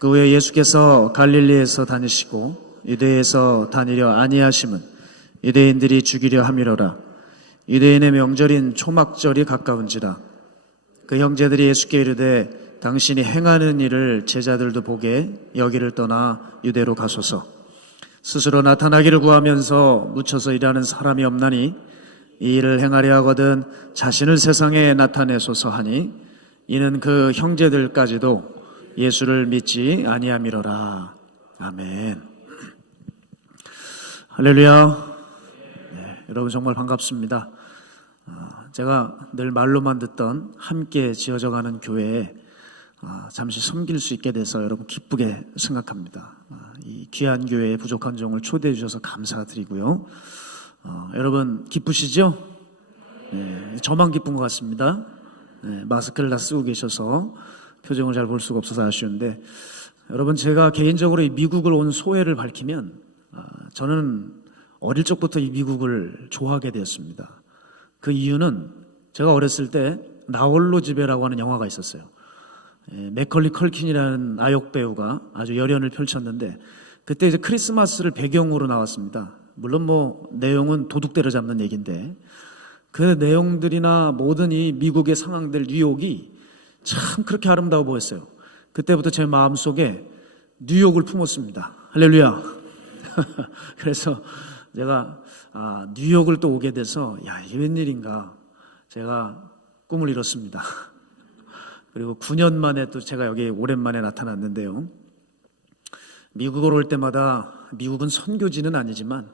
그 후에 예수께서 갈릴리에서 다니시고 유대에서 다니려 아니하심은 유대인들이 죽이려 함이로라. 유대인의 명절인 초막절이 가까운지라. 그 형제들이 예수께 이르되 당신이 행하는 일을 제자들도 보게 여기를 떠나 유대로 가소서. 스스로 나타나기를 구하면서 묻혀서 일하는 사람이 없나니 이 일을 행하려 하거든 자신을 세상에 나타내소서 하니 이는 그 형제들까지도 예수를 믿지 아니함이로라. 아멘. 할렐루야. 네, 여러분 정말 반갑습니다. 제가 늘 말로만 듣던 함께 지어져가는 교회에 잠시 섬길 수 있게 돼서 여러분 기쁘게 생각합니다. 이 귀한 교회에 부족한 종을 초대해 주셔서 감사드리고요. 여러분 기쁘시죠? 네, 저만 기쁜 것 같습니다. 네, 마스크를 다 쓰고 계셔서 표정을 잘 볼 수가 없어서 아쉬운데, 여러분 제가 개인적으로 이 미국을 온 소회를 밝히면 저는 어릴 적부터 이 미국을 좋아하게 되었습니다. 그 이유는 제가 어렸을 때 나홀로 집에라고 하는 영화가 있었어요. 맥컬리 컬킨이라는 아역 배우가 아주 열연을 펼쳤는데 그때 이제 크리스마스를 배경으로 나왔습니다. 물론 뭐 내용은 도둑 때려잡는 얘기인데 그 내용들이나 모든 이 미국의 상황들, 뉴욕이 참 그렇게 아름다워 보였어요. 그때부터 제 마음속에 뉴욕을 품었습니다. 할렐루야. 그래서 제가 뉴욕을 또 오게 돼서 이게 웬일인가 제가 꿈을 이뤘습니다. 그리고 9년 만에 또 제가 여기 오랜만에 나타났는데요. 미국을 올 때마다 미국은 선교지는 아니지만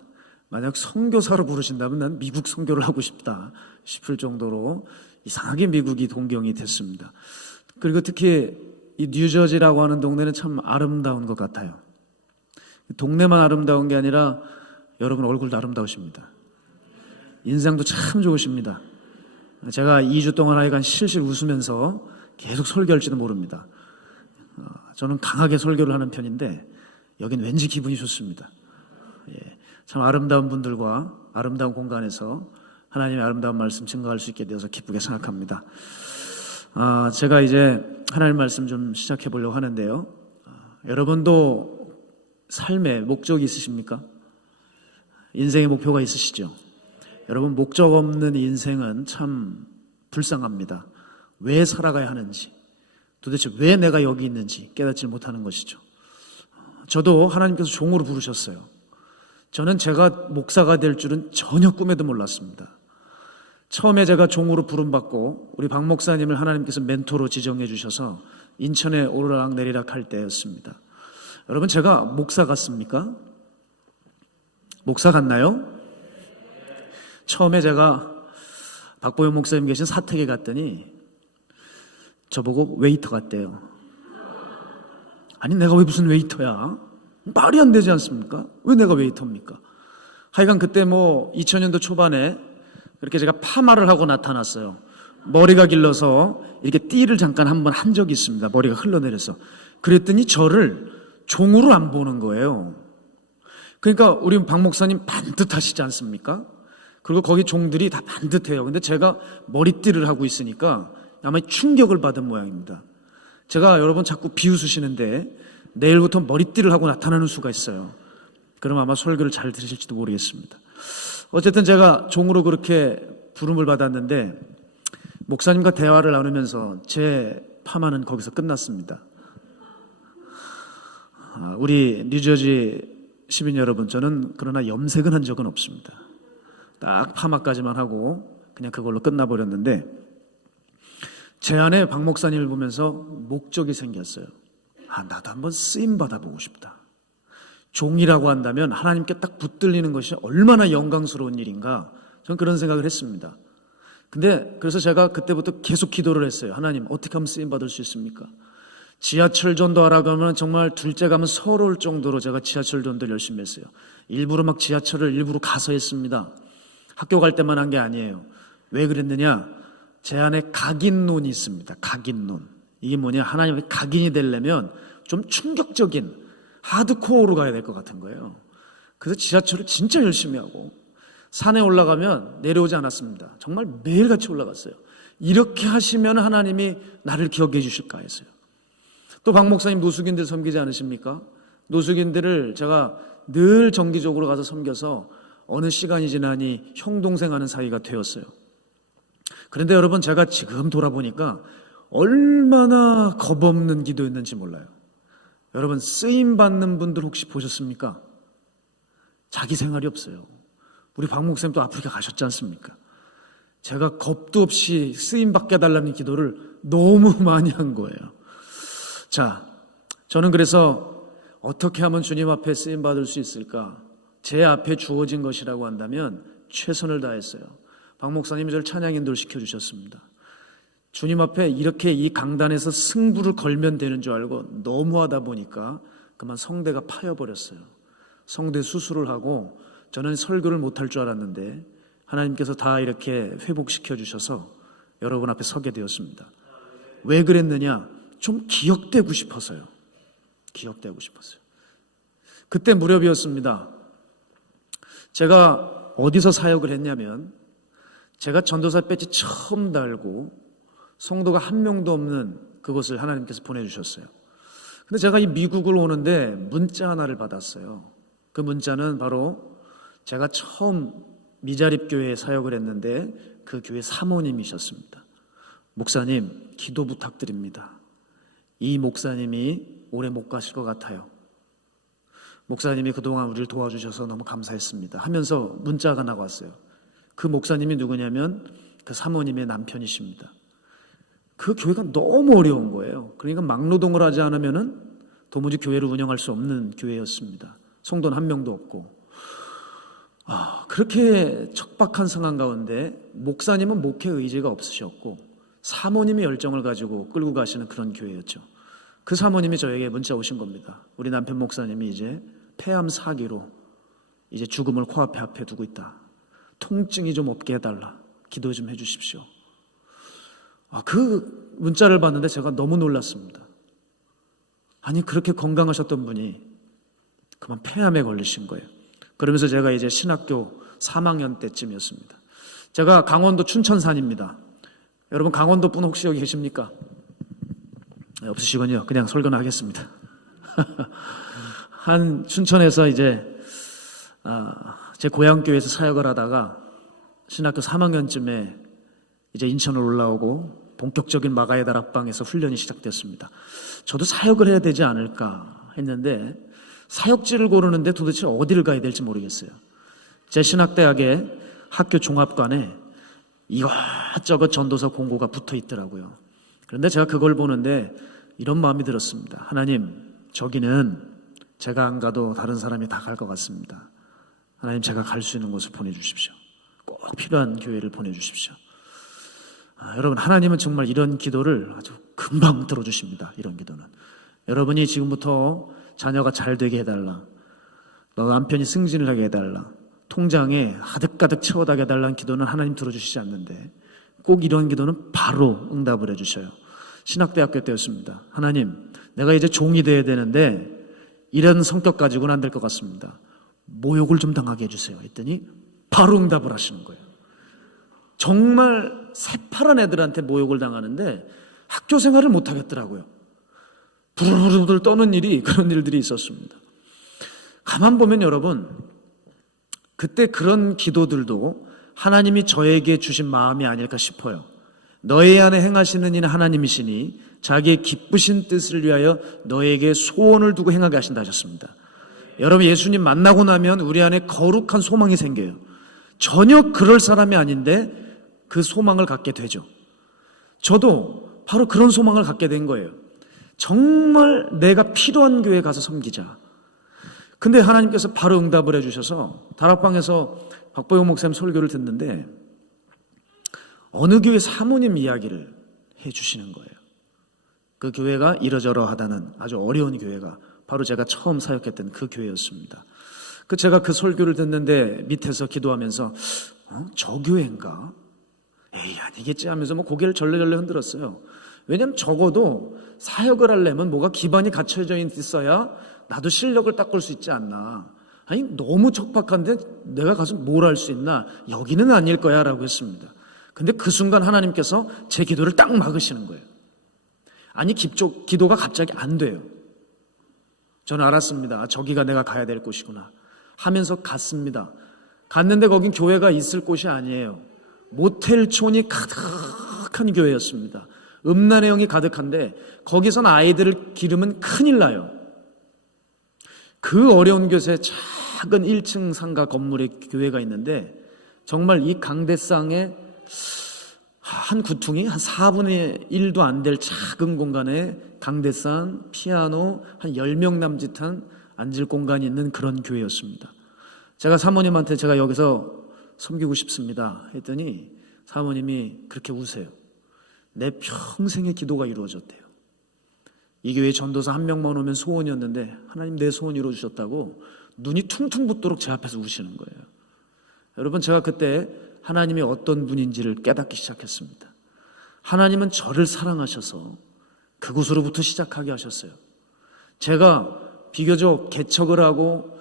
만약 선교사로 부르신다면 난 미국 선교를 하고 싶다 싶을 정도로 이상하게 미국이 동경이 됐습니다. 그리고 특히 이 뉴저지라고 하는 동네는 참 아름다운 것 같아요. 동네만 아름다운 게 아니라 여러분 얼굴도 아름다우십니다. 인상도 참 좋으십니다. 제가 2주 동안 하여간 실실 웃으면서 계속 설교할지도 모릅니다. 저는 강하게 설교를 하는 편인데 여긴 왠지 기분이 좋습니다. 참 아름다운 분들과 아름다운 공간에서 하나님의 아름다운 말씀 증거할 수 있게 되어서 기쁘게 생각합니다. 제가 이제 하나님 말씀 좀 시작해 보려고 하는데요. 여러분도 삶에 목적이 있으십니까? 인생의 목표가 있으시죠? 여러분 목적 없는 인생은 참 불쌍합니다. 왜 살아가야 하는지, 도대체 왜 내가 여기 있는지 깨닫지 못하는 것이죠. 저도 하나님께서 종으로 부르셨어요. 저는 제가 목사가 될 줄은 전혀 꿈에도 몰랐습니다. 처음에 제가 종으로 부름받고 우리 박 목사님을 하나님께서 멘토로 지정해 주셔서 인천에 오르락 내리락 할 때였습니다. 여러분 제가 목사 같습니까? 목사 같나요? 처음에 제가 박보영 목사님 계신 사택에 갔더니 저보고 웨이터 같대요. 아니 내가 왜 무슨 웨이터야? 말이 안 되지 않습니까? 왜 내가 웨이터입니까? 하여간 그때 2000년도 초반에 그렇게 제가 파마를 하고 나타났어요. 머리가 길러서 이렇게 띠를 잠깐 한번 한 적이 있습니다. 머리가 흘러내려서. 그랬더니 저를 종으로 안 보는 거예요. 그러니까 우리 박 목사님 반듯하시지 않습니까? 그리고 거기 종들이 다 반듯해요. 근데 제가 머리띠를 하고 있으니까 아마 충격을 받은 모양입니다. 제가 여러분 자꾸 비웃으시는데 내일부터 머리띠를 하고 나타나는 수가 있어요. 그럼 아마 설교를 잘 들으실지도 모르겠습니다. 어쨌든 제가 종으로 그렇게 부름을 받았는데 목사님과 대화를 나누면서 제 파마는 거기서 끝났습니다. 우리 뉴저지 시민 여러분, 저는 그러나 염색은 한 적은 없습니다. 딱 파마까지만 하고 그냥 그걸로 끝나버렸는데 제 안에 박 목사님을 보면서 목적이 생겼어요. 나도 한번 쓰임 받아보고 싶다. 종이라고 한다면 하나님께 딱 붙들리는 것이 얼마나 영광스러운 일인가, 저는 그런 생각을 했습니다. 근데 그래서 제가 그때부터 계속 기도를 했어요. 하나님 어떻게 하면 쓰임 받을 수 있습니까? 지하철 전도하라고 하면 정말 둘째 가면 서러울 정도로 제가 지하철 전도를 열심히 했어요. 일부러 막 지하철을 일부러 가서 했습니다. 학교 갈 때만 한 게 아니에요. 왜 그랬느냐? 제 안에 각인론이 있습니다. 각인론. 이게 뭐냐? 하나님의 각인이 되려면 좀 충격적인 하드코어로 가야 될 것 같은 거예요. 그래서 지하철을 진짜 열심히 하고 산에 올라가면 내려오지 않았습니다. 정말 매일같이 올라갔어요. 이렇게 하시면 하나님이 나를 기억해 주실까 했어요. 또 박 목사님 노숙인들 섬기지 않으십니까? 노숙인들을 제가 늘 정기적으로 가서 섬겨서 어느 시간이 지나니 형 동생 하는 사이가 되었어요. 그런데 여러분, 제가 지금 돌아보니까 얼마나 겁없는 기도였는지 몰라요. 여러분, 쓰임 받는 분들 혹시 보셨습니까? 자기 생활이 없어요. 우리 박 목사님 또 아프리카 가셨지 않습니까? 제가 겁도 없이 쓰임 받게 해달라는 기도를 너무 많이 한 거예요. 자, 저는 그래서 어떻게 하면 주님 앞에 쓰임 받을 수 있을까? 제 앞에 주어진 것이라고 한다면 최선을 다했어요. 박 목사님이 저를 찬양 인도를 시켜주셨습니다. 주님 앞에 이렇게 이 강단에서 승부를 걸면 되는 줄 알고 너무하다 보니까 그만 성대가 파여버렸어요. 성대 수술을 하고 저는 설교를 못할 줄 알았는데 하나님께서 다 이렇게 회복시켜 주셔서 여러분 앞에 서게 되었습니다. 왜 그랬느냐? 좀 기억되고 싶어서요. 기억되고 싶었어요. 그때 무렵이었습니다. 제가 어디서 사역을 했냐면, 제가 전도사 배지 처음 달고 성도가 한 명도 없는 그곳을 하나님께서 보내주셨어요. 근데 제가 이 미국을 오는데 문자 하나를 받았어요. 그 문자는 바로 제가 처음 미자립교회에 사역을 했는데 그 교회 사모님이셨습니다. 목사님, 기도 부탁드립니다. 이 목사님이 오래 못 가실 것 같아요. 목사님이 그동안 우리를 도와주셔서 너무 감사했습니다 하면서 문자가 나왔어요. 그 목사님이 누구냐면 그 사모님의 남편이십니다. 그 교회가 너무 어려운 거예요. 그러니까 막노동을 하지 않으면은 도무지 교회를 운영할 수 없는 교회였습니다. 성도는 한 명도 없고. 그렇게 척박한 상황 가운데 목사님은 목회 의지가 없으셨고 사모님이 열정을 가지고 끌고 가시는 그런 교회였죠. 그 사모님이 저에게 문자 오신 겁니다. 우리 남편 목사님이 이제 폐암 4기로 이제 죽음을 코앞에 앞에 두고 있다. 통증이 좀 없게 해달라. 기도 좀 해주십시오. 그 문자를 봤는데 제가 너무 놀랐습니다. 아니, 그렇게 건강하셨던 분이 그만 폐암에 걸리신 거예요. 그러면서 제가 이제 신학교 3학년 때쯤이었습니다. 제가 강원도 춘천산입니다. 여러분, 강원도 분 혹시 여기 계십니까? 없으시군요. 그냥 설교나 하겠습니다. 한 춘천에서 이제 제 고향교회에서 사역을 하다가 신학교 3학년쯤에 이제 인천으로 올라오고 본격적인 마가의 다락방에서 훈련이 시작됐습니다. 저도 사역을 해야 되지 않을까 했는데 사역지를 고르는데 도대체 어디를 가야 될지 모르겠어요. 제 신학대학의 학교 종합관에 이것저것 전도서 공고가 붙어 있더라고요. 그런데 제가 그걸 보는데 이런 마음이 들었습니다. 하나님, 저기는 제가 안 가도 다른 사람이 다 갈 것 같습니다. 하나님, 제가 갈 수 있는 곳을 보내주십시오. 꼭 필요한 교회를 보내주십시오. 여러분, 하나님은 정말 이런 기도를 아주 금방 들어주십니다. 이런 기도는. 여러분이 지금부터 자녀가 잘 되게 해달라, 너 남편이 승진을 하게 해달라, 통장에 가득가득 채워다게 해달라는 기도는 하나님 들어주시지 않는데 꼭 이런 기도는 바로 응답을 해주셔요. 신학대학교 때였습니다. 하나님, 내가 이제 종이 돼야 되는데 이런 성격 가지고는 안 될 것 같습니다. 모욕을 좀 당하게 해주세요 했더니 바로 응답을 하시는 거예요. 정말 새파란 애들한테 모욕을 당하는데 학교 생활을 못 하겠더라고요. 부르르르 떠는 일이, 그런 일들이 있었습니다. 가만 보면 여러분, 그때 그런 기도들도 하나님이 저에게 주신 마음이 아닐까 싶어요. 너희 안에 행하시는 이는 하나님이시니 자기의 기쁘신 뜻을 위하여 너에게 소원을 두고 행하게 하신다 하셨습니다. 여러분, 예수님 만나고 나면 우리 안에 거룩한 소망이 생겨요. 전혀 그럴 사람이 아닌데 그 소망을 갖게 되죠. 저도 바로 그런 소망을 갖게 된 거예요. 정말 내가 필요한 교회에 가서 섬기자. 근데 하나님께서 바로 응답을 해주셔서 다락방에서 박보영 목사님 설교를 듣는데 어느 교회 사모님 이야기를 해주시는 거예요. 그 교회가 이러저러하다는 아주 어려운 교회가 바로 제가 처음 사역했던 그 교회였습니다. 제가 그 설교를 듣는데 밑에서 기도하면서 저 교회인가? 에이, 아니겠지 하면서 고개를 절레절레 흔들었어요. 왜냐하면 적어도 사역을 하려면 뭐가 기반이 갖춰져 있어야 나도 실력을 닦을 수 있지 않나. 아니, 너무 척박한데 내가 가서 뭘 할 수 있나? 여기는 아닐 거야 라고 했습니다. 근데 그 순간 하나님께서 제 기도를 딱 막으시는 거예요. 아니 기도가 갑자기 안 돼요. 저는 알았습니다. 저기가 내가 가야 될 곳이구나 하면서 갔습니다. 갔는데 거긴 교회가 있을 곳이 아니에요. 모텔촌이 가득한 교회였습니다. 음란의 영이 가득한데 거기선 아이들을 기르면 큰일 나요. 그 어려운 곳에 작은 1층 상가 건물에 교회가 있는데 정말 이 강대상에 한 구퉁이 한 4분의 1도 안 될 작은 공간에 강대상, 피아노 한 10명 남짓한 앉을 공간이 있는 그런 교회였습니다. 제가 사모님한테 제가 여기서 섬기고 싶습니다 했더니 사모님이 그렇게 우세요. 내 평생의 기도가 이루어졌대요. 이 교회 전도사 한 명만 오면 소원이었는데 하나님 내 소원 이루어주셨다고 눈이 퉁퉁 붓도록 제 앞에서 우시는 거예요. 여러분, 제가 그때 하나님이 어떤 분인지를 깨닫기 시작했습니다. 하나님은 저를 사랑하셔서 그곳으로부터 시작하게 하셨어요. 제가 비교적 개척을 하고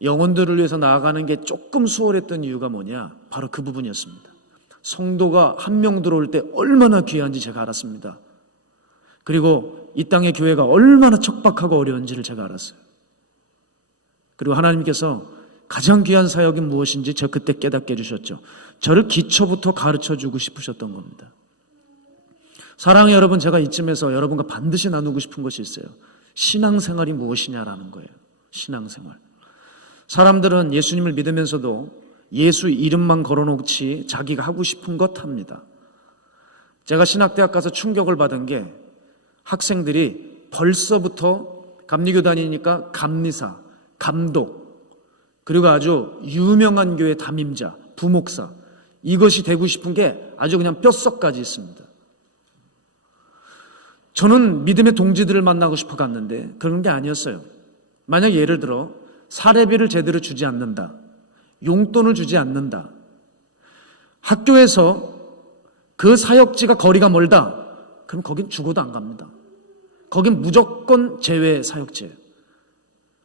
영혼들을 위해서 나아가는 게 조금 수월했던 이유가 뭐냐? 바로 그 부분이었습니다. 성도가 한 명 들어올 때 얼마나 귀한지 제가 알았습니다. 그리고 이 땅의 교회가 얼마나 척박하고 어려운지를 제가 알았어요. 그리고 하나님께서 가장 귀한 사역이 무엇인지 저 그때 깨닫게 해주셨죠. 저를 기초부터 가르쳐주고 싶으셨던 겁니다. 사랑의 여러분, 제가 이쯤에서 여러분과 반드시 나누고 싶은 것이 있어요. 신앙생활이 무엇이냐라는 거예요. 신앙생활. 사람들은 예수님을 믿으면서도 예수 이름만 걸어놓지 자기가 하고 싶은 것 합니다. 제가 신학대학 가서 충격을 받은 게 학생들이 벌써부터 감리교 다니니까 감리사, 감독, 그리고 아주 유명한 교회 담임자, 부목사, 이것이 되고 싶은 게 아주 그냥 뼛속까지 있습니다. 저는 믿음의 동지들을 만나고 싶어 갔는데 그런 게 아니었어요. 만약 예를 들어 사례비를 제대로 주지 않는다, 용돈을 주지 않는다, 학교에서 그 사역지가 거리가 멀다, 그럼 거긴 죽어도 안 갑니다. 거긴 무조건 제외 사역지예요.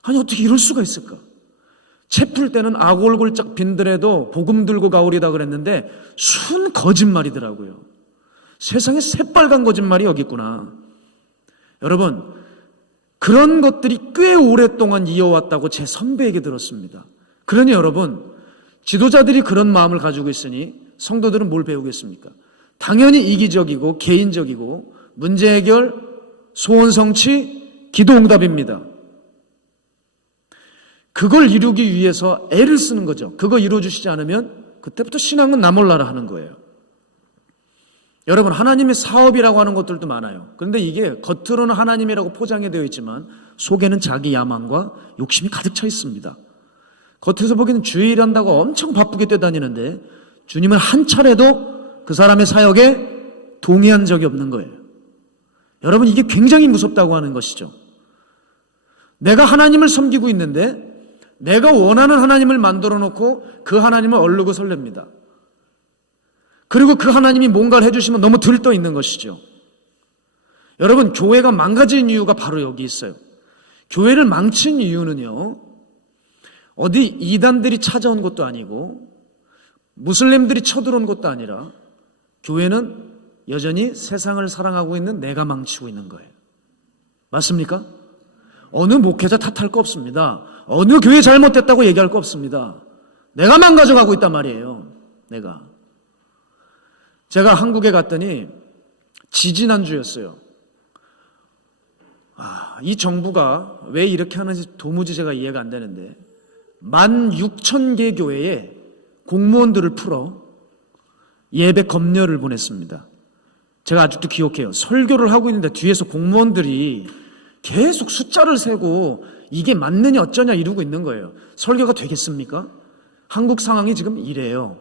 아니 어떻게 이럴 수가 있을까? 채 풀 때는 아골골짝 빈들에도 복음 들고 가오리다 그랬는데 순 거짓말이더라고요. 세상에 새빨간 거짓말이 여기 있구나. 여러분, 그런 것들이 꽤 오랫동안 이어왔다고 제 선배에게 들었습니다. 그러니 여러분, 지도자들이 그런 마음을 가지고 있으니 성도들은 뭘 배우겠습니까? 당연히 이기적이고 개인적이고 문제 해결, 소원 성취, 기도 응답입니다. 그걸 이루기 위해서 애를 쓰는 거죠. 그거 이루어주시지 않으면 그때부터 신앙은 나 몰라라 하는 거예요. 여러분, 하나님의 사업이라고 하는 것들도 많아요. 그런데 이게 겉으로는 하나님이라고 포장이 되어 있지만 속에는 자기 야망과 욕심이 가득 차 있습니다. 겉에서 보기에는 주일한다고 엄청 바쁘게 뛰어다니는데 주님은 한 차례도 그 사람의 사역에 동의한 적이 없는 거예요. 여러분, 이게 굉장히 무섭다고 하는 것이죠. 내가 하나님을 섬기고 있는데 내가 원하는 하나님을 만들어 놓고 그 하나님을 얼르고 설렙니다. 그리고 그 하나님이 뭔가를 해주시면 너무 들떠 있는 것이죠. 여러분, 교회가 망가진 이유가 바로 여기 있어요. 교회를 망친 이유는요, 어디 이단들이 찾아온 것도 아니고 무슬림들이 쳐들어온 것도 아니라 교회는 여전히 세상을 사랑하고 있는 내가 망치고 있는 거예요. 맞습니까? 어느 목회자 탓할 거 없습니다. 어느 교회 잘못됐다고 얘기할 거 없습니다. 내가 망가져가고 있단 말이에요. 제가 한국에 갔더니 지지난주였어요. 이 정부가 왜 이렇게 하는지 도무지 제가 이해가 안 되는데 16,000개 교회에 공무원들을 풀어 예배 검열을 보냈습니다. 제가 아직도 기억해요. 설교를 하고 있는데 뒤에서 공무원들이 계속 숫자를 세고 이게 맞느냐 어쩌냐 이러고 있는 거예요. 설교가 되겠습니까? 한국 상황이 지금 이래요.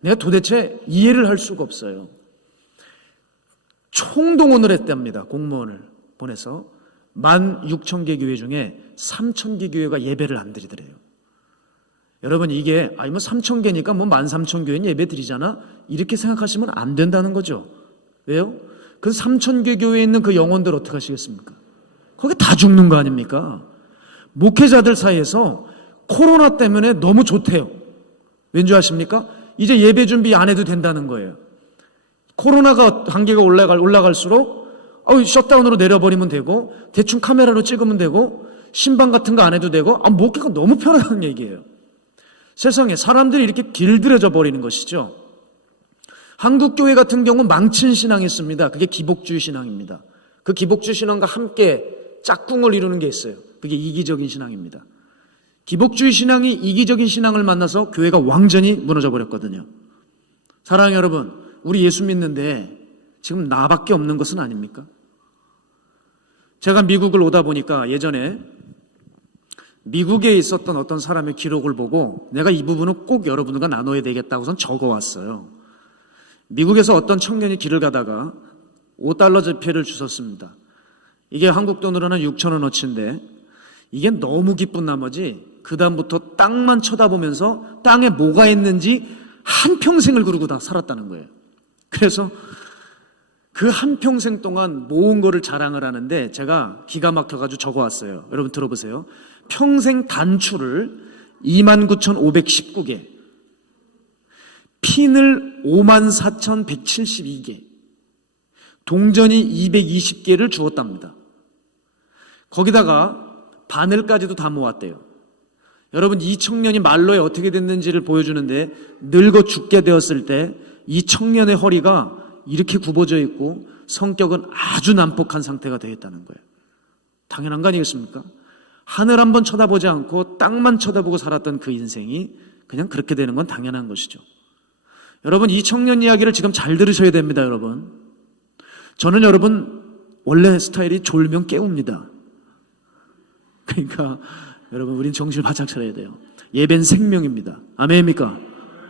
내가 도대체 이해를 할 수가 없어요. 총동원을 했답니다. 공무원을 보내서 16,000개 교회 중에 3,000개 교회가 예배를 안 드리더래요. 여러분, 이게 3,000개니까 13,000교회는 예배 드리잖아, 이렇게 생각하시면 안 된다는 거죠. 왜요? 그 3,000개 교회에 있는 그 영혼들 어떻게 하시겠습니까? 거기 다 죽는 거 아닙니까? 목회자들 사이에서 코로나 때문에 너무 좋대요. 왠지 아십니까? 이제 예배 준비 안 해도 된다는 거예요. 코로나가 단계가 올라갈수록 셧다운으로 내려버리면 되고 대충 카메라로 찍으면 되고 신방 같은 거 안 해도 되고 목회가 너무 편하다는 얘기예요. 세상에 사람들이 이렇게 길들여져 버리는 것이죠. 한국교회 같은 경우는 망친 신앙이 있습니다. 그게 기복주의 신앙입니다. 그 기복주의 신앙과 함께 짝꿍을 이루는 게 있어요. 그게 이기적인 신앙입니다. 기복주의 신앙이 이기적인 신앙을 만나서 교회가 완전히 무너져 버렸거든요. 사랑하는 여러분, 우리 예수 믿는데 지금 나밖에 없는 것은 아닙니까? 제가 미국을 오다 보니까 예전에 미국에 있었던 어떤 사람의 기록을 보고 내가 이 부분은 꼭 여러분과 나눠야 되겠다고선 적어왔어요. 미국에서 어떤 청년이 길을 가다가 $5 지폐를 주웠습니다. 이게 한국 돈으로는 6,000원어치인데 이게 너무 기쁜 나머지 그 다음부터 땅만 쳐다보면서 땅에 뭐가 있는지 한평생을 그러고 다 살았다는 거예요. 그래서 그 한평생 동안 모은 거를 자랑을 하는데 제가 기가 막혀가지고 적어왔어요. 여러분 들어보세요. 평생 단추를 29,519개, 핀을 54,172개, 동전이 220개를 주었답니다. 거기다가 바늘까지도 다 모았대요. 여러분, 이 청년이 말로에 어떻게 됐는지를 보여주는데 늙어 죽게 되었을 때 이 청년의 허리가 이렇게 굽어져 있고 성격은 아주 난폭한 상태가 되어 있다는 거예요. 당연한 거 아니겠습니까? 하늘 한번 쳐다보지 않고 땅만 쳐다보고 살았던 그 인생이 그냥 그렇게 되는 건 당연한 것이죠. 여러분, 이 청년 이야기를 지금 잘 들으셔야 됩니다. 여러분, 저는 여러분 원래 스타일이 졸면 깨웁니다. 그러니까 여러분, 우린 정신을 바짝 차려야 돼요. 예배는 생명입니다. 아멘입니까?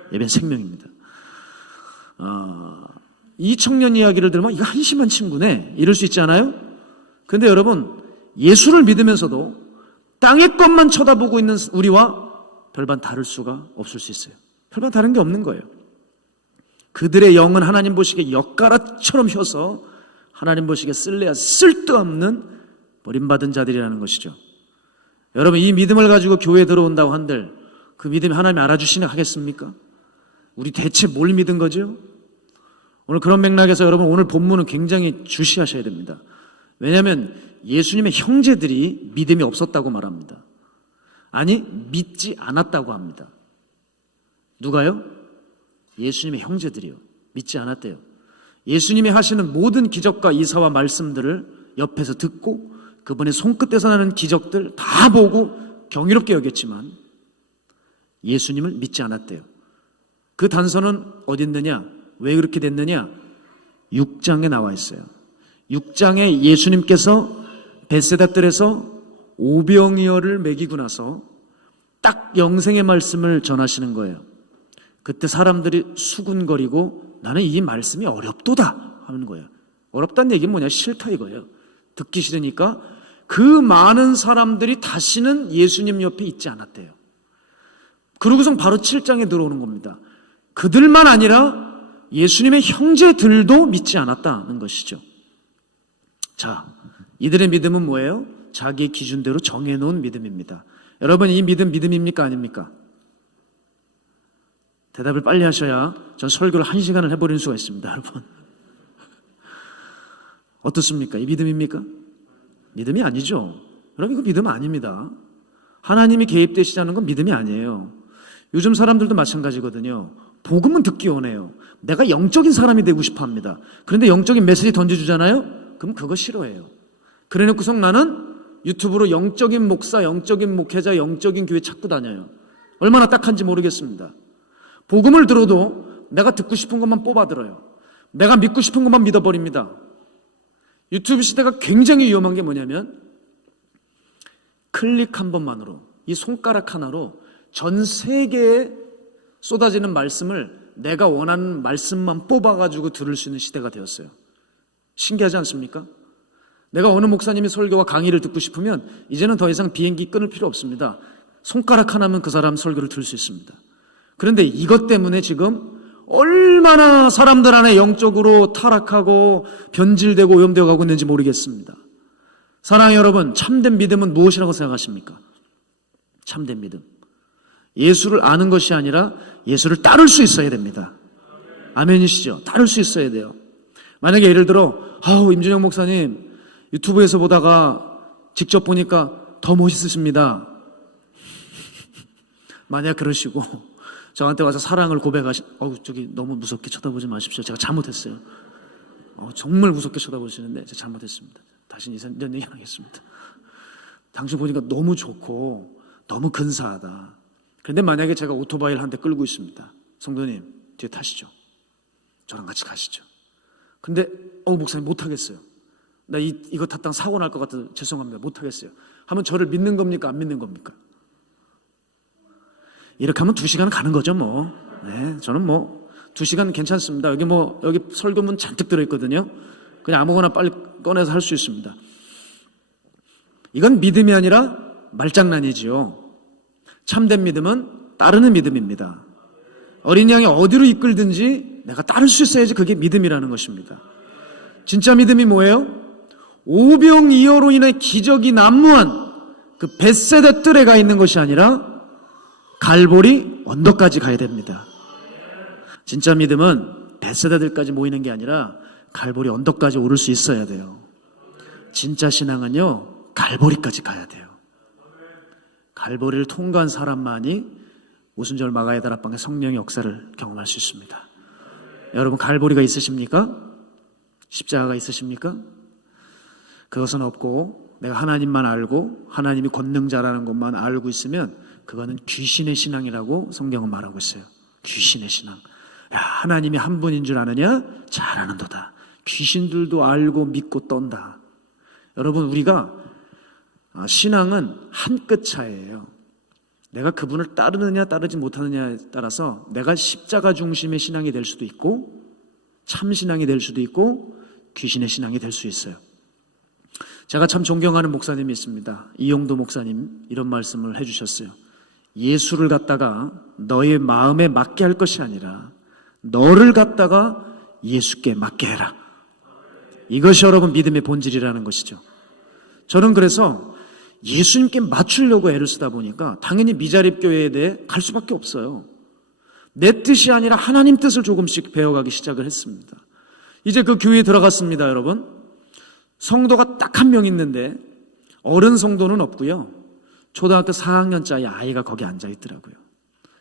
예배는 생명입니다. 이 청년 이야기를 들으면 이거 한심한 친구네 이럴 수 있지 않아요? 그런데 여러분, 예수를 믿으면서도 땅의 것만 쳐다보고 있는 우리와 별반 다를 수가 없을 수 있어요. 별반 다른 게 없는 거예요. 그들의 영은 하나님 보시기에 엿가락처럼 혀서 하나님 보시기에 쓸래야 쓸데없는 버림받은 자들이라는 것이죠. 여러분, 이 믿음을 가지고 교회에 들어온다고 한들 그 믿음이 하나님이 알아주시나 하겠습니까? 우리 대체 뭘 믿은 거죠? 오늘 그런 맥락에서 여러분, 오늘 본문은 굉장히 주시하셔야 됩니다. 왜냐하면 예수님의 형제들이 믿음이 없었다고 말합니다. 아니, 믿지 않았다고 합니다. 누가요? 예수님의 형제들이요. 믿지 않았대요. 예수님이 하시는 모든 기적과 이사와 말씀들을 옆에서 듣고 그분의 손끝에서 나는 기적들 다 보고 경이롭게 여겼지만 예수님을 믿지 않았대요. 그 단서는 어디 있느냐? 왜 그렇게 됐느냐? 6장에 나와 있어요. 6장에 예수님께서 벳세다 뜰에서 오병이어를 먹이고 나서 딱 영생의 말씀을 전하시는 거예요. 그때 사람들이 수군거리고 나는 이 말씀이 어렵도다 하는 거예요. 어렵다는 얘기는 뭐냐? 싫다 이거예요. 듣기 싫으니까 그 많은 사람들이 다시는 예수님 옆에 있지 않았대요. 그러고선 바로 7장에 들어오는 겁니다. 그들만 아니라 예수님의 형제들도 믿지 않았다는 것이죠. 자, 이들의 믿음은 뭐예요? 자기 기준대로 정해놓은 믿음입니다. 여러분, 이 믿음입니까? 아닙니까? 대답을 빨리 하셔야 전 설교를 1시간을 해버리는 수가 있습니다. 여러분, 어떻습니까? 이 믿음입니까? 믿음이 아니죠. 여러분, 이거 믿음 아닙니다. 하나님이 개입되시자는 건 믿음이 아니에요. 요즘 사람들도 마찬가지거든요. 복음은 듣기 원해요. 내가 영적인 사람이 되고 싶어 합니다. 그런데 영적인 메시지 던져주잖아요? 그럼 그거 싫어해요. 그래 놓고서 나는 유튜브로 영적인 목사, 영적인 목회자, 영적인 교회 찾고 다녀요. 얼마나 딱한지 모르겠습니다. 복음을 들어도 내가 듣고 싶은 것만 뽑아 들어요. 내가 믿고 싶은 것만 믿어버립니다. 유튜브 시대가 굉장히 위험한 게 뭐냐면 클릭 한 번만으로, 이 손가락 하나로 전 세계에 쏟아지는 말씀을 내가 원하는 말씀만 뽑아가지고 들을 수 있는 시대가 되었어요. 신기하지 않습니까? 내가 어느 목사님이 설교와 강의를 듣고 싶으면 이제는 더 이상 비행기 끊을 필요 없습니다. 손가락 하나면 그 사람 설교를 들을 수 있습니다. 그런데 이것 때문에 지금 얼마나 사람들 안에 영적으로 타락하고 변질되고 오염되어 가고 있는지 모르겠습니다. 사랑하는 여러분, 참된 믿음은 무엇이라고 생각하십니까? 참된 믿음, 예수를 아는 것이 아니라 예수를 따를 수 있어야 됩니다. 아멘이시죠? 따를 수 있어야 돼요. 만약에 예를 들어 아우, 임준영 목사님 유튜브에서 보다가 직접 보니까 더 멋있으십니다. 만약 그러시고 저한테 와서 사랑을 저기 너무 무섭게 쳐다보지 마십시오. 제가 잘못했어요. 정말 무섭게 쳐다보시는데 제가 잘못했습니다. 다시는 이런 얘기 안 하겠습니다. 당신 보니까 너무 좋고 너무 근사하다. 그런데 만약에 제가 오토바이를 한 대 끌고 있습니다. 성도님 뒤에 타시죠. 저랑 같이 가시죠. 근데 목사님 못하겠어요. 나 이거 탔다가 사고 날 것 같아서 죄송합니다. 못하겠어요. 하면 저를 믿는 겁니까? 안 믿는 겁니까? 이렇게 하면 2시간 가는 거죠 뭐. 네, 저는 2시간 괜찮습니다. 여기 설교문 잔뜩 들어있거든요. 그냥 아무거나 빨리 꺼내서 할 수 있습니다. 이건 믿음이 아니라 말장난이지요. 참된 믿음은 따르는 믿음입니다. 어린 양이 어디로 이끌든지 내가 따를 수 있어야지 그게 믿음이라는 것입니다. 진짜 믿음이 뭐예요? 오병이어로 인해 기적이 난무한 그 벳세다 뜰에 가 있는 것이 아니라 갈보리 언덕까지 가야 됩니다. 진짜 믿음은 벳세다들까지 모이는 게 아니라 갈보리 언덕까지 오를 수 있어야 돼요. 진짜 신앙은요, 갈보리까지 가야 돼요. 갈보리를 통과한 사람만이 오순절 마가의 다락방의 성령의 역사를 경험할 수 있습니다. 여러분, 갈보리가 있으십니까? 십자가가 있으십니까? 그것은 없고 내가 하나님만 알고 하나님이 권능자라는 것만 알고 있으면 그거는 귀신의 신앙이라고 성경은 말하고 있어요. 귀신의 신앙. 야, 하나님이 한 분인 줄 아느냐? 잘 아는도다. 귀신들도 알고 믿고 떤다. 여러분, 우리가 신앙은 한 끗 차이예요. 내가 그분을 따르느냐 따르지 못하느냐에 따라서 내가 십자가 중심의 신앙이 될 수도 있고 참신앙이 될 수도 있고 귀신의 신앙이 될 수 있어요. 제가 참 존경하는 목사님이 있습니다. 이용도 목사님, 이런 말씀을 해주셨어요. 예수를 갖다가 너의 마음에 맞게 할 것이 아니라 너를 갖다가 예수께 맞게 해라. 이것이 여러분 믿음의 본질이라는 것이죠. 저는 그래서 예수님께 맞추려고 애를 쓰다 보니까 당연히 미자립교회에 대해 갈 수밖에 없어요. 내 뜻이 아니라 하나님 뜻을 조금씩 배워가기 시작을 했습니다. 이제 그 교회에 들어갔습니다. 여러분, 성도가 딱 한 명 있는데 어른 성도는 없고요. 초등학교 4학년짜리 아이가 거기 앉아있더라고요.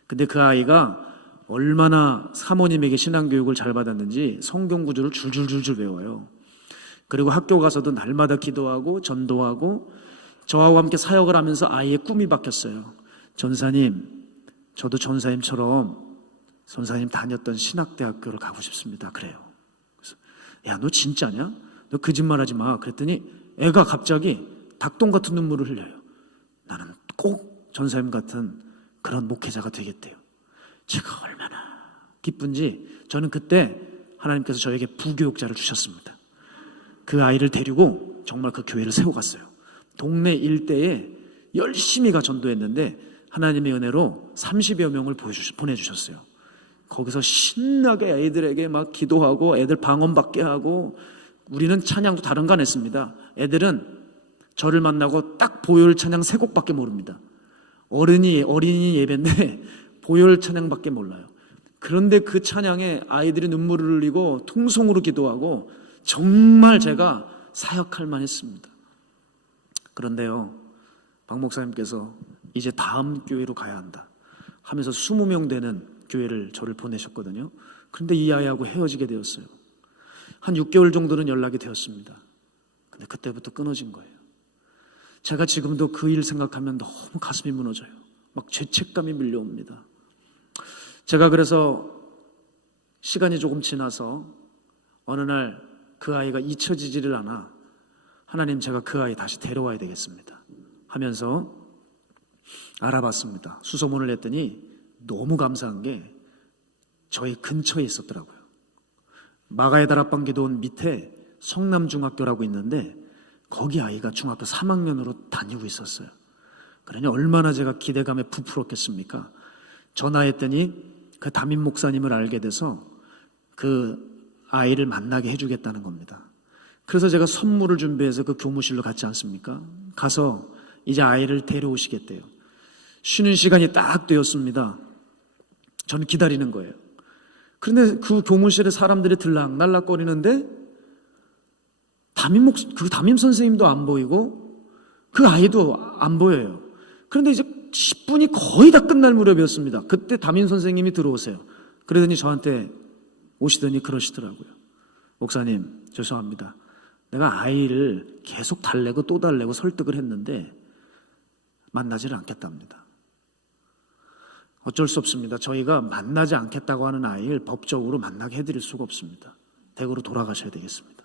근데 그 아이가 얼마나 사모님에게 신앙교육을 잘 받았는지 성경 구절을 줄줄줄줄 외워요. 그리고 학교 가서도 날마다 기도하고 전도하고 저하고 함께 사역을 하면서 아이의 꿈이 바뀌었어요. 전사님, 저도 전사님처럼 전사님 다녔던 신학대학교를 가고 싶습니다. 그래요. 그래서 야, 너 진짜냐? 너 거짓말하지 마. 그랬더니 애가 갑자기 닭똥 같은 눈물을 흘려요. 나는 꼭 전사님 같은 그런 목회자가 되겠대요. 제가 얼마나 기쁜지 저는 그때 하나님께서 저에게 부교육자를 주셨습니다. 그 아이를 데리고 정말 그 교회를 세워갔어요. 동네 일대에 열심히 가 전도했는데 하나님의 은혜로 30여 명을 보내주셨어요. 거기서 신나게 애들에게 막 기도하고 애들 방언받게 하고 우리는 찬양도 다른 거 안 했습니다. 애들은 저를 만나고 딱 보혈 찬양 3곡밖에 모릅니다. 어린이 예배인데 보혈 찬양밖에 몰라요. 그런데 그 찬양에 아이들이 눈물을 흘리고 통성으로 기도하고 정말 제가 사역할 만했습니다. 그런데요, 박 목사님께서 이제 다음 교회로 가야 한다 하면서 20명 되는 교회를 저를 보내셨거든요. 그런데 이 아이하고 헤어지게 되었어요. 한 6개월 정도는 연락이 되었습니다. 근데 그때부터 끊어진 거예요. 제가 지금도 그 일 생각하면 너무 가슴이 무너져요. 막 죄책감이 밀려옵니다. 제가 그래서 시간이 조금 지나서 어느 날 그 아이가 잊혀지지를 않아 하나님, 제가 그 아이 다시 데려와야 되겠습니다 하면서 알아봤습니다. 수소문을 했더니 너무 감사한 게 저희 근처에 있었더라고요. 마가의 다락방 기도원 밑에 성남중학교라고 있는데 거기 아이가 중학교 3학년으로 다니고 있었어요. 그러니 얼마나 제가 기대감에 부풀었겠습니까? 전화했더니 그 담임 목사님을 알게 돼서 그 아이를 만나게 해주겠다는 겁니다. 그래서 제가 선물을 준비해서 그 교무실로 갔지 않습니까? 가서 이제 아이를 데려오시겠대요. 쉬는 시간이 딱 되었습니다. 저는 기다리는 거예요. 그런데 그 교무실에 사람들이 들락날락거리는데 그 담임 선생님도 안 보이고 그 아이도 안 보여요. 그런데 이제 10분이 거의 다 끝날 무렵이었습니다. 그때 담임 선생님이 들어오세요. 그러더니 저한테 오시더니 그러시더라고요. 목사님, 죄송합니다. 내가 아이를 계속 달래고 또 달래고 설득을 했는데 만나지를 않겠답니다. 어쩔 수 없습니다. 저희가 만나지 않겠다고 하는 아이를 법적으로 만나게 해드릴 수가 없습니다. 댁으로 돌아가셔야 되겠습니다.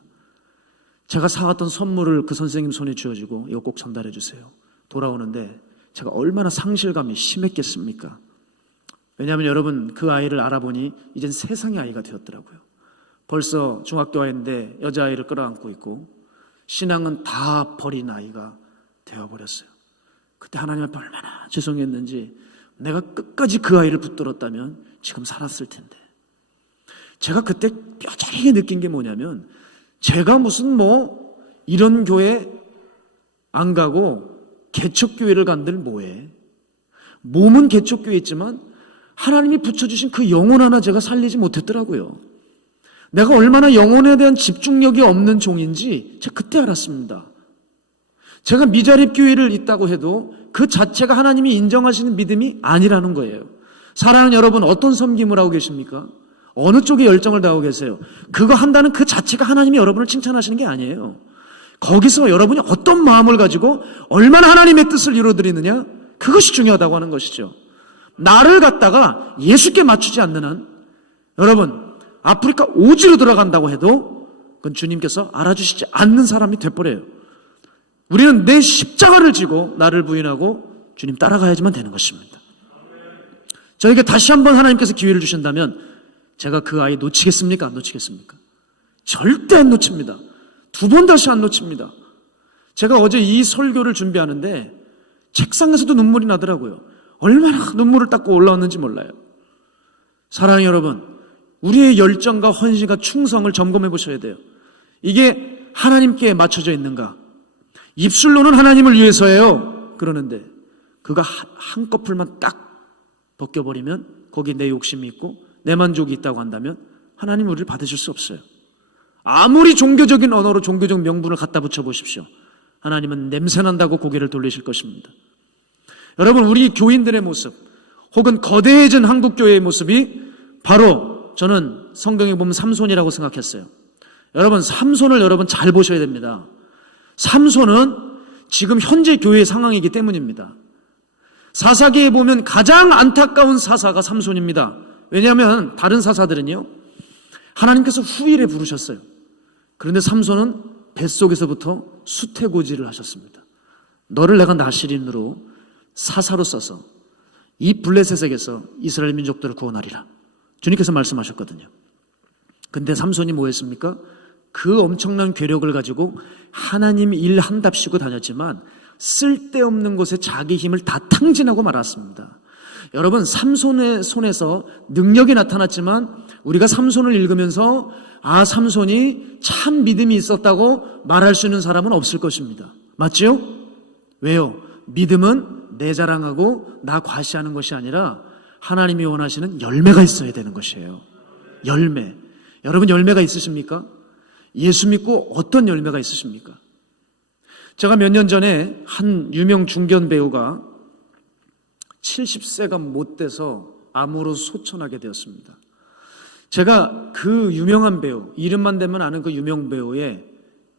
제가 사왔던 선물을 그 선생님 손에 쥐어주고 이거 꼭 전달해 주세요. 돌아오는데 제가 얼마나 상실감이 심했겠습니까? 왜냐하면 여러분, 그 아이를 알아보니 이젠 세상의 아이가 되었더라고요. 벌써 중학교 아이인데 여자아이를 끌어안고 있고 신앙은 다 버린 아이가 되어버렸어요. 그때 하나님 앞에 얼마나 죄송했는지, 내가 끝까지 그 아이를 붙들었다면 지금 살았을 텐데. 제가 그때 뼈저리게 느낀 게 뭐냐면, 제가 무슨 이런 교회 안 가고 개척교회를 간들 뭐해. 몸은 개척교회 있지만 하나님이 붙여주신 그 영혼 하나 제가 살리지 못했더라고요. 내가 얼마나 영혼에 대한 집중력이 없는 종인지 제가 그때 알았습니다. 제가 미자립 교회를 있다고 해도 그 자체가 하나님이 인정하시는 믿음이 아니라는 거예요. 사랑하는 여러분, 어떤 섬김을 하고 계십니까? 어느 쪽에 열정을 다하고 계세요? 그거 한다는 그 자체가 하나님이 여러분을 칭찬하시는 게 아니에요. 거기서 여러분이 어떤 마음을 가지고 얼마나 하나님의 뜻을 이루어드리느냐, 그것이 중요하다고 하는 것이죠. 나를 갖다가 예수께 맞추지 않는 한, 여러분, 아프리카 오지로 들어간다고 해도 그건 주님께서 알아주시지 않는 사람이 돼버려요. 우리는 내 십자가를 지고 나를 부인하고 주님 따라가야지만 되는 것입니다. 저에게 다시 한번 하나님께서 기회를 주신다면 제가 그 아이 놓치겠습니까? 안 놓치겠습니까? 절대 안 놓칩니다. 2번 다시 안 놓칩니다. 제가 어제 이 설교를 준비하는데 책상에서도 눈물이 나더라고요. 얼마나 눈물을 닦고 올라왔는지 몰라요. 사랑하는 여러분, 우리의 열정과 헌신과 충성을 점검해 보셔야 돼요. 이게 하나님께 맞춰져 있는가? 입술로는 하나님을 위해서예요 그러는데 그가 한꺼풀만 딱 벗겨버리면 거기 내 욕심이 있고 내 만족이 있다고 한다면 하나님 우리를 받으실 수 없어요. 아무리 종교적인 언어로 종교적 명분을 갖다 붙여보십시오. 하나님은 냄새난다고 고개를 돌리실 것입니다. 여러분, 우리 교인들의 모습 혹은 거대해진 한국교회의 모습이 바로 저는 성경에 보면 삼손이라고 생각했어요. 여러분, 삼손을 여러분 잘 보셔야 됩니다. 삼손은 지금 현재 교회의 상황이기 때문입니다. 사사기에 보면 가장 안타까운 사사가 삼손입니다. 왜냐하면 다른 사사들은요, 하나님께서 후일에 부르셨어요. 그런데 삼손은 뱃속에서부터 수태고지를 하셨습니다. 너를 내가 나시린으로 사사로 써서 이 블레셋에게서 이스라엘 민족들을 구원하리라, 주님께서 말씀하셨거든요. 근데 삼손이 뭐 했습니까? 그 엄청난 괴력을 가지고 하나님 일 한답시고 다녔지만 쓸데없는 곳에 자기 힘을 다 탕진하고 말았습니다. 여러분, 삼손의 손에서 능력이 나타났지만 우리가 삼손을 읽으면서 삼손이 참 믿음이 있었다고 말할 수 있는 사람은 없을 것입니다. 맞죠? 왜요? 믿음은 내 자랑하고 나 과시하는 것이 아니라 하나님이 원하시는 열매가 있어야 되는 것이에요. 열매. 여러분, 열매가 있으십니까? 예수 믿고 어떤 열매가 있으십니까? 제가 몇 년 전에 한 유명 중견 배우가 70세가 못 돼서 암으로 소천하게 되었습니다. 제가 그 유명한 배우, 이름만 대면 아는 그 유명 배우의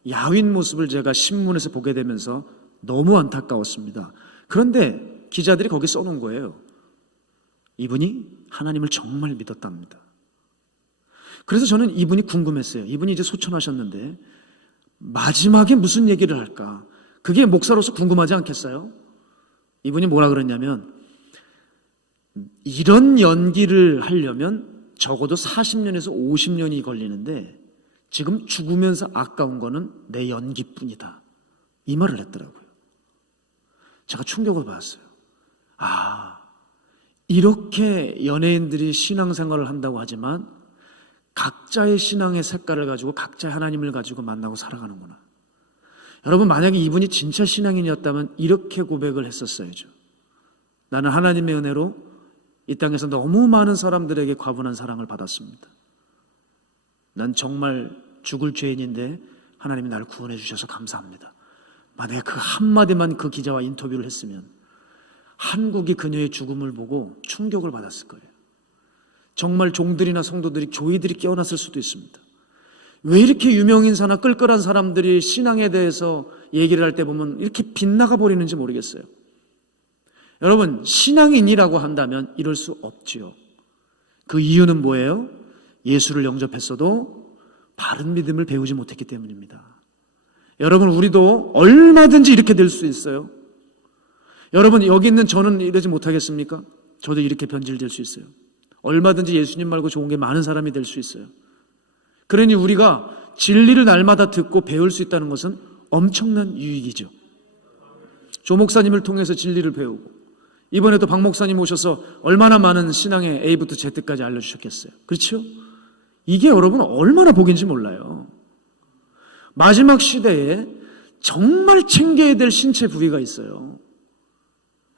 야윈 모습을 제가 신문에서 보게 되면서 너무 안타까웠습니다. 그런데 기자들이 거기 써놓은 거예요. 이분이 하나님을 정말 믿었답니다. 그래서 저는 이분이 궁금했어요. 이분이 이제 소천하셨는데 마지막에 무슨 얘기를 할까? 그게 목사로서 궁금하지 않겠어요? 이분이 뭐라 그랬냐면, 이런 연기를 하려면 적어도 40년에서 50년이 걸리는데 지금 죽으면서 아까운 거는 내 연기뿐이다, 이 말을 했더라고요. 제가 충격을 받았어요. 이렇게 연예인들이 신앙생활을 한다고 하지만 각자의 신앙의 색깔을 가지고 각자의 하나님을 가지고 만나고 살아가는구나. 여러분, 만약에 이분이 진짜 신앙인이었다면 이렇게 고백을 했었어야죠. 나는 하나님의 은혜로 이 땅에서 너무 많은 사람들에게 과분한 사랑을 받았습니다. 난 정말 죽을 죄인인데 하나님이 나를 구원해 주셔서 감사합니다. 만약에 그 한마디만 그 기자와 인터뷰를 했으면 한국이 그녀의 죽음을 보고 충격을 받았을 거예요. 정말 종들이나 성도들이, 교회들이 깨어났을 수도 있습니다. 왜 이렇게 유명인사나 끌끌한 사람들이 신앙에 대해서 얘기를 할 때 보면 이렇게 빗나가 버리는지 모르겠어요. 여러분, 신앙인이라고 한다면 이럴 수 없지요. 그 이유는 뭐예요? 예수를 영접했어도 바른 믿음을 배우지 못했기 때문입니다. 여러분, 우리도 얼마든지 이렇게 될 수 있어요. 여러분, 여기 있는 저는 이러지 못하겠습니까? 저도 이렇게 변질될 수 있어요. 얼마든지 예수님 말고 좋은 게 많은 사람이 될 수 있어요. 그러니 우리가 진리를 날마다 듣고 배울 수 있다는 것은 엄청난 유익이죠. 조 목사님을 통해서 진리를 배우고, 이번에도 박 목사님 오셔서 얼마나 많은 신앙의 A부터 Z까지 알려주셨겠어요. 그렇죠? 이게 여러분 얼마나 복인지 몰라요. 마지막 시대에 정말 챙겨야 될 신체 부위가 있어요.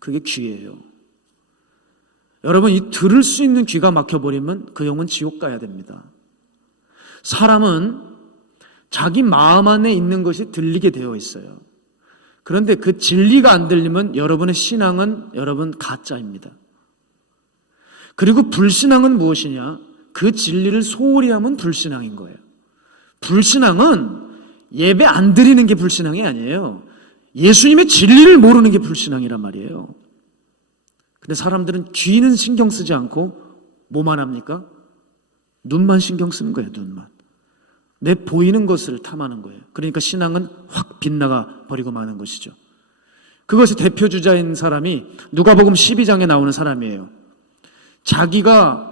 그게 귀예요. 여러분, 이 들을 수 있는 귀가 막혀버리면 그 영은 지옥 가야 됩니다. 사람은 자기 마음 안에 있는 것이 들리게 되어 있어요. 그런데 그 진리가 안 들리면 여러분의 신앙은 여러분 가짜입니다. 그리고 불신앙은 무엇이냐? 그 진리를 소홀히 하면 불신앙인 거예요. 불신앙은 예배 안 드리는 게 불신앙이 아니에요. 예수님의 진리를 모르는 게 불신앙이란 말이에요. 근데 사람들은 귀는 신경 쓰지 않고 뭐만 합니까? 눈만 신경 쓰는 거예요. 눈만. 내 보이는 것을 탐하는 거예요. 그러니까 신앙은 확 빗나가 버리고 마는 것이죠. 그것의 대표주자인 사람이 누가복음 12장에 나오는 사람이에요. 자기가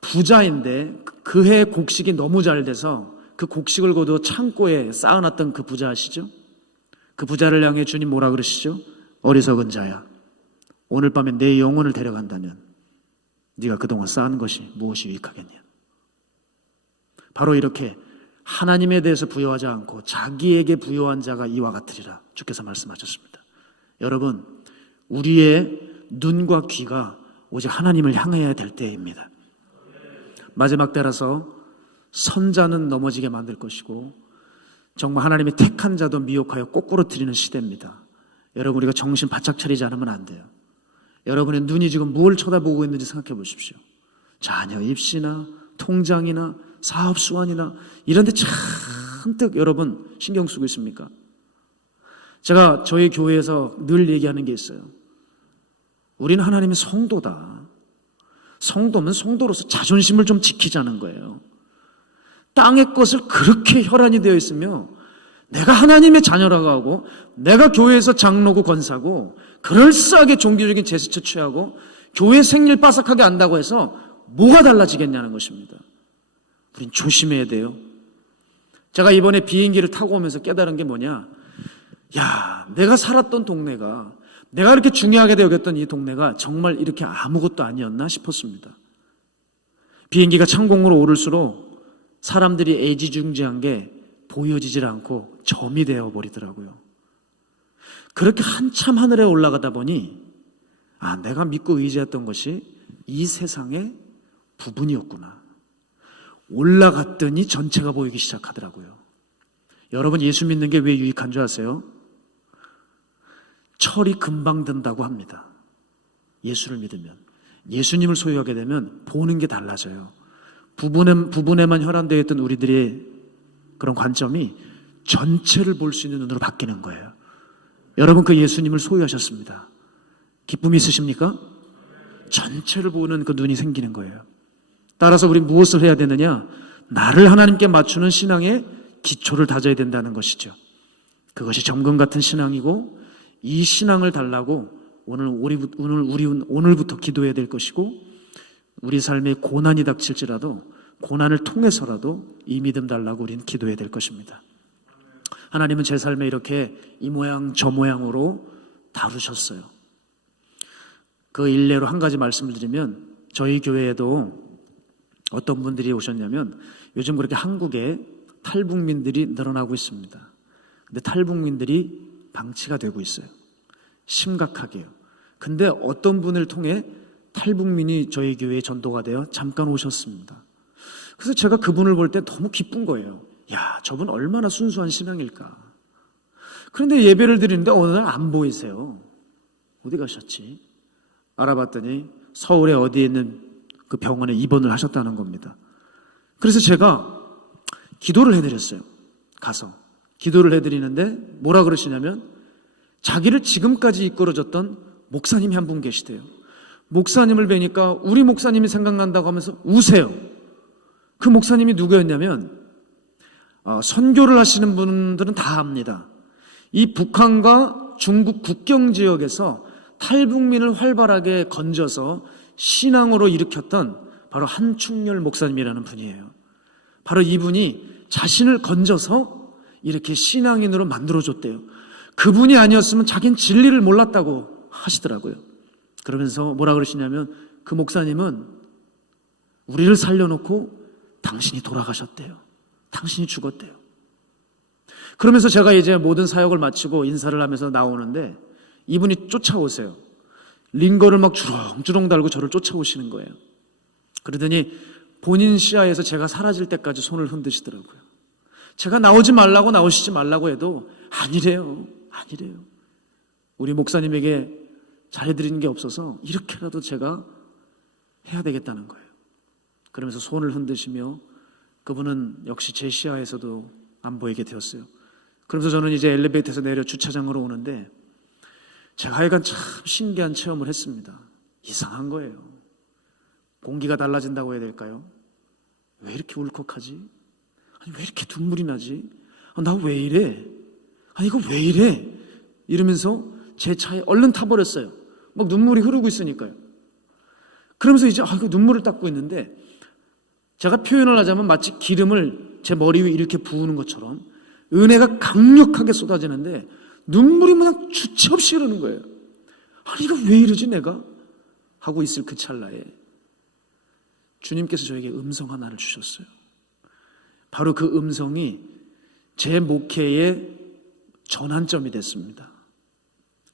부자인데 그해 곡식이 너무 잘 돼서 그 곡식을 거두어 창고에 쌓아놨던 그 부자 아시죠? 그 부자를 향해 주님 뭐라 그러시죠? 어리석은 자야, 오늘 밤에 내 영혼을 데려간다면 네가 그동안 쌓은 것이 무엇이 유익하겠냐. 바로 이렇게 하나님에 대해서 부여하지 않고 자기에게 부여한 자가 이와 같으리라 주께서 말씀하셨습니다. 여러분, 우리의 눈과 귀가 오직 하나님을 향해야 될 때입니다. 마지막 때라서 선자는 넘어지게 만들 것이고 정말 하나님이 택한 자도 미혹하여 꼬꾸러뜨리는 시대입니다. 여러분, 우리가 정신 바짝 차리지 않으면 안 돼요. 여러분의 눈이 지금 뭘 쳐다보고 있는지 생각해 보십시오. 자녀 입시나 통장이나 사업 수완이나 이런 데 잔뜩 여러분 신경 쓰고 있습니까? 제가 저희 교회에서 늘 얘기하는 게 있어요. 우리는 하나님의 성도다. 성도면 성도로서 자존심을 좀 지키자는 거예요. 땅의 것을 그렇게 혈안이 되어 있으며 내가 하나님의 자녀라고 하고 내가 교회에서 장로고 권사고 그럴싸하게 종교적인 제스처 취하고 교회 생일 빠삭하게 안다고 해서 뭐가 달라지겠냐는 것입니다. 우린 조심해야 돼요. 제가 이번에 비행기를 타고 오면서 깨달은 게 뭐냐, 야, 내가 살았던 동네가, 내가 이렇게 중요하게 여겼던 이 동네가 정말 이렇게 아무것도 아니었나 싶었습니다. 비행기가 창공으로 오를수록 사람들이 애지중지한 게 보여지질 않고 점이 되어버리더라고요. 그렇게 한참 하늘에 올라가다 보니 내가 믿고 의지했던 것이 이 세상의 부분이었구나. 올라갔더니 전체가 보이기 시작하더라고요. 여러분, 예수 믿는 게 왜 유익한 줄 아세요? 철이 금방 든다고 합니다. 예수를 믿으면, 예수님을 소유하게 되면 보는 게 달라져요. 부분에만 혈안되어 있던 우리들의 그런 관점이 전체를 볼 수 있는 눈으로 바뀌는 거예요. 여러분, 그 예수님을 소유하셨습니다. 기쁨이 있으십니까? 전체를 보는 그 눈이 생기는 거예요. 따라서 우리 무엇을 해야 되느냐? 나를 하나님께 맞추는 신앙의 기초를 다져야 된다는 것이죠. 그것이 점검 같은 신앙이고, 이 신앙을 달라고 오늘부터 기도해야 될 것이고, 우리 삶에 고난이 닥칠지라도 고난을 통해서라도 이 믿음 달라고 우리는 기도해야 될 것입니다. 하나님은 제 삶에 이렇게 이 모양 저 모양으로 다루셨어요. 그 일례로 한 가지 말씀을 드리면, 저희 교회에도 어떤 분들이 오셨냐면, 요즘 그렇게 한국에 탈북민들이 늘어나고 있습니다. 근데 탈북민들이 방치가 되고 있어요. 심각하게요. 근데 어떤 분을 통해 탈북민이 저희 교회에 전도가 되어 잠깐 오셨습니다. 그래서 제가 그분을 볼 때 너무 기쁜 거예요. 야, 저분 얼마나 순수한 신앙일까. 그런데 예배를 드리는데 어느 날 안 보이세요. 어디 가셨지? 알아봤더니 서울에 어디에 있는 그 병원에 입원을 하셨다는 겁니다. 그래서 제가 기도를 해드렸어요. 가서 기도를 해드리는데 뭐라 그러시냐면 자기를 지금까지 이끌어줬던 목사님이 한 분 계시대요. 목사님을 뵈니까 우리 목사님이 생각난다고 하면서 우세요. 그 목사님이 누구였냐면 선교를 하시는 분들은 다 압니다. 이 북한과 중국 국경 지역에서 탈북민을 활발하게 건져서 신앙으로 일으켰던 바로 한충렬 목사님이라는 분이에요. 바로 이분이 자신을 건져서 이렇게 신앙인으로 만들어줬대요. 그분이 아니었으면 자기는 진리를 몰랐다고 하시더라고요. 그러면서 뭐라 그러시냐면 그 목사님은 우리를 살려놓고 당신이 돌아가셨대요. 당신이 죽었대요. 그러면서 제가 이제 모든 사역을 마치고 인사를 하면서 나오는데 이분이 쫓아오세요. 링거를 막 주렁주렁 달고 저를 쫓아오시는 거예요. 그러더니 본인 시야에서 제가 사라질 때까지 손을 흔드시더라고요. 제가 나오지 말라고 나오시지 말라고 해도 아니래요. 우리 목사님에게 잘해드리는 게 없어서 이렇게라도 제가 해야 되겠다는 거예요. 그러면서 손을 흔드시며 그분은 역시 제 시야에서도 안 보이게 되었어요. 그러면서 저는 이제 엘리베이터에서 내려 주차장으로 오는데 제가 하여간 참 신기한 체험을 했습니다. 이상한 거예요. 공기가 달라진다고 해야 될까요? 왜 이렇게 울컥하지? 아니 왜 이렇게 눈물이 나지? 나 왜 이래? 아니 이거 왜 이래? 이러면서 제 차에 얼른 타버렸어요. 막 눈물이 흐르고 있으니까요. 그러면서 이제 이거 눈물을 닦고 있는데 제가 표현을 하자면 마치 기름을 제 머리 위에 이렇게 부으는 것처럼 은혜가 강력하게 쏟아지는데 눈물이 그냥 주체 없이 흐르는 거예요. 아니 이거 왜 이러지 내가? 하고 있을 그 찰나에 주님께서 저에게 음성 하나를 주셨어요. 바로 그 음성이 제 목회의 전환점이 됐습니다.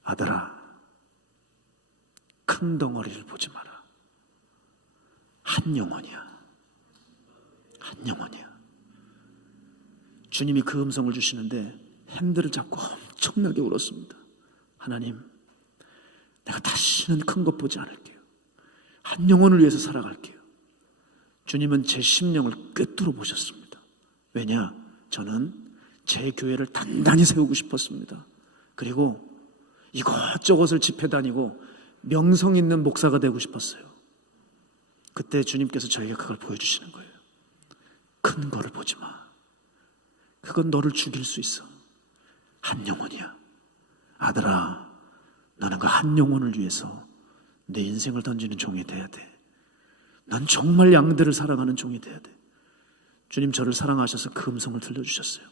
아들아, 큰 덩어리를 보지 마라. 한 영혼이야. 주님이 그 음성을 주시는데 핸들을 잡고 엄청나게 울었습니다. 하나님, 내가 다시는 큰 것 보지 않을게요. 한 영혼을 위해서 살아갈게요. 주님은 제 심령을 꿰뚫어 보셨습니다. 왜냐? 저는 제 교회를 단단히 세우고 싶었습니다. 그리고 이것저것을 집회 다니고 명성 있는 목사가 되고 싶었어요. 그때 주님께서 저에게 그걸 보여주시는 거예요. 큰 거를 보지 마. 그건 너를 죽일 수 있어. 한 영혼이야. 아들아, 너는 그 한 영혼을 위해서 내 인생을 던지는 종이 돼야 돼. 난 정말 양들을 사랑하는 종이 돼야 돼. 주님 저를 사랑하셔서 그 음성을 들려주셨어요.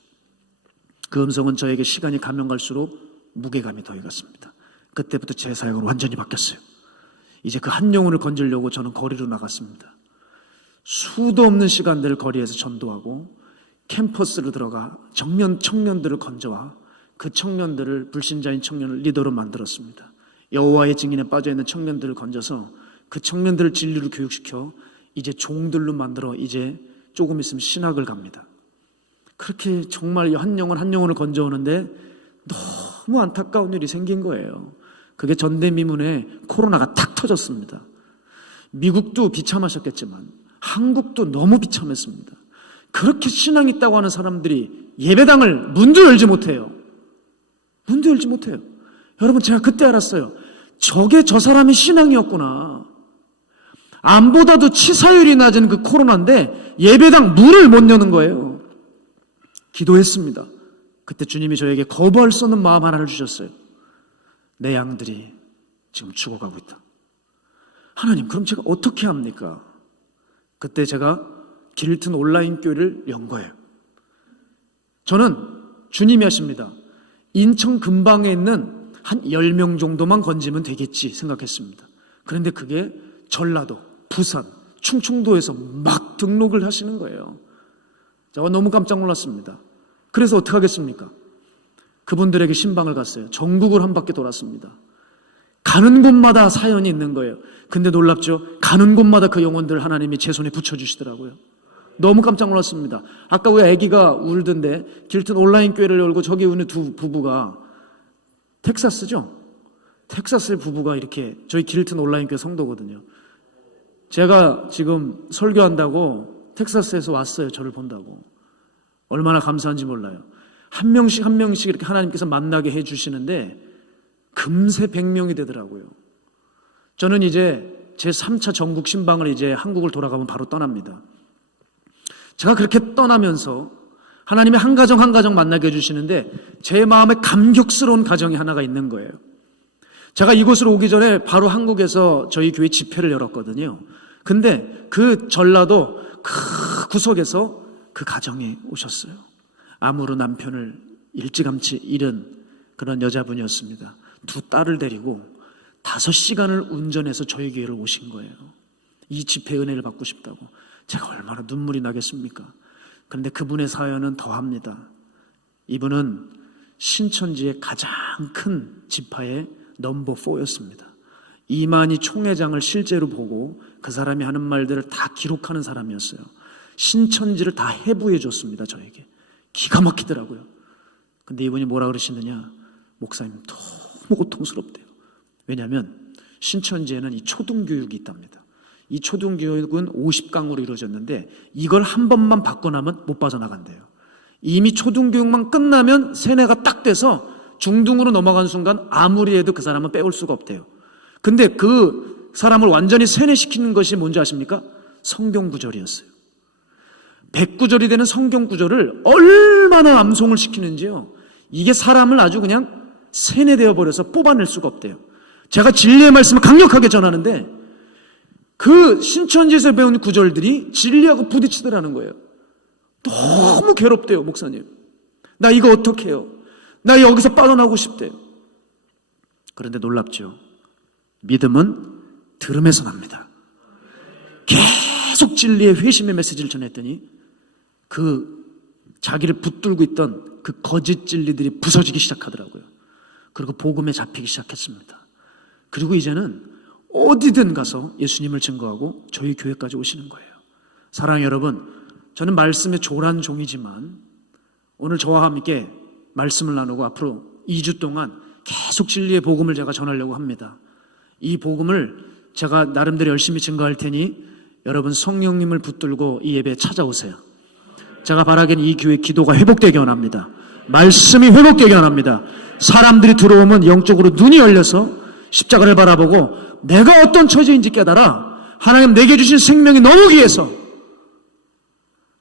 그 음성은 저에게 시간이 가면 갈수록 무게감이 더해갔습니다. 그때부터 제 사역은 완전히 바뀌었어요. 이제 그 한 영혼을 건지려고 저는 거리로 나갔습니다. 수도 없는 시간들을 거리에서 전도하고 캠퍼스로 들어가 청년들을 건져와 그 청년들을 불신자인 청년을 리더로 만들었습니다. 여호와의 증인에 빠져있는 청년들을 건져서 그 청년들을 진리로 교육시켜 이제 종들로 만들어 이제 조금 있으면 신학을 갑니다. 그렇게 정말 한 영혼을 건져오는데 너무 안타까운 일이 생긴 거예요. 그게 전대미문에 코로나가 탁 터졌습니다. 미국도 비참하셨겠지만 한국도 너무 비참했습니다. 그렇게 신앙 있다고 하는 사람들이 예배당을 문도 열지 못해요. 여러분 제가 그때 알았어요. 저게 저 사람이 신앙이었구나. 암보다도 치사율이 낮은 그 코로나인데 예배당 문을 못 여는 거예요. 기도했습니다. 그때 주님이 저에게 거부할 수 없는 마음 하나를 주셨어요. 내 양들이 지금 죽어가고 있다. 하나님, 그럼 제가 어떻게 합니까? 그때 제가 길튼 온라인 교회를 연 거예요. 저는 주님이 하십니다. 인천 근방에 있는 한 10명 정도만 건지면 되겠지 생각했습니다. 그런데 그게 전라도, 부산, 충청도에서 막 등록을 하시는 거예요. 제가 너무 깜짝 놀랐습니다. 그래서 어떻게 하겠습니까? 그분들에게 신방을 갔어요. 전국을 한 바퀴 돌았습니다. 가는 곳마다 사연이 있는 거예요. 근데 놀랍죠? 가는 곳마다 그 영혼들 하나님이 제 손에 붙여주시더라고요. 너무 깜짝 놀랐습니다. 아까 왜 아기가 울던데 길튼 온라인 교회를 열고 저기 오는 두 부부가 텍사스죠? 텍사스의 부부가 이렇게 저희 길튼 온라인 교회 성도거든요. 제가 지금 설교한다고 텍사스에서 왔어요. 저를 본다고. 얼마나 감사한지 몰라요. 한 명씩 한 명씩 이렇게 하나님께서 만나게 해주시는데 금세 100명이 되더라고요. 저는 이제 제 3차 전국 신방을 이제 한국을 돌아가면 바로 떠납니다. 제가 그렇게 떠나면서 하나님의 한 가정 한 가정 만나게 해주시는데 제 마음에 감격스러운 가정이 하나가 있는 거예요. 제가 이곳으로 오기 전에 바로 한국에서 저희 교회 집회를 열었거든요. 근데 그 전라도 그 구석에서 그 가정이 오셨어요. 암으로 남편을 일찌감치 잃은 그런 여자분이었습니다. 두 딸을 데리고 5시간을 운전해서 저희 교회를 오신 거예요. 이 집회 은혜를 받고 싶다고. 제가 얼마나 눈물이 나겠습니까? 그런데 그분의 사연은 더합니다. 이분은 신천지의 가장 큰 지파의 넘버 4였습니다. 이만희 총회장을 실제로 보고 그 사람이 하는 말들을 다 기록하는 사람이었어요. 신천지를 다 해부해 줬습니다. 저에게. 기가 막히더라고요. 근데 이분이 뭐라 그러시느냐, 목사님 너무 고통스럽대요. 왜냐하면 신천지에는 이 초등교육이 있답니다. 이 초등교육은 50강으로 이루어졌는데 이걸 한 번만 받고 나면 못 빠져나간대요. 이미 초등교육만 끝나면 세뇌가 딱 돼서 중등으로 넘어간 순간 아무리 해도 그 사람은 빼올 수가 없대요. 근데 그 사람을 완전히 세뇌시키는 것이 뭔지 아십니까? 성경 구절이었어요. 100구절이 되는 성경 구절을 얼마나 암송을 시키는지요. 이게 사람을 아주 그냥 세뇌되어 버려서 뽑아낼 수가 없대요. 제가 진리의 말씀을 강력하게 전하는데 그 신천지에서 배운 구절들이 진리하고 부딪히더라는 거예요. 너무 괴롭대요. 목사님, 나 이거 어떻게 해요? 나 여기서 빠져나오고 싶대요. 그런데 놀랍죠. 믿음은 들음에서 납니다. 계속 진리의 회심의 메시지를 전했더니 그 자기를 붙들고 있던 그 거짓 진리들이 부서지기 시작하더라고요. 그리고 복음에 잡히기 시작했습니다. 그리고 이제는 어디든 가서 예수님을 증거하고 저희 교회까지 오시는 거예요. 사랑하는 여러분, 저는 말씀의 조란 종이지만 오늘 저와 함께 말씀을 나누고 앞으로 2주 동안 계속 진리의 복음을 제가 전하려고 합니다. 이 복음을 제가 나름대로 열심히 증거할 테니 여러분 성령님을 붙들고 이 예배에 찾아오세요. 제가 바라기는 이 교회 기도가 회복되기 원합니다. 말씀이 회복되기 원합니다. 사람들이 들어오면 영적으로 눈이 열려서 십자가를 바라보고 내가 어떤 처지인지 깨달아 하나님 내게 주신 생명이 너무 귀해서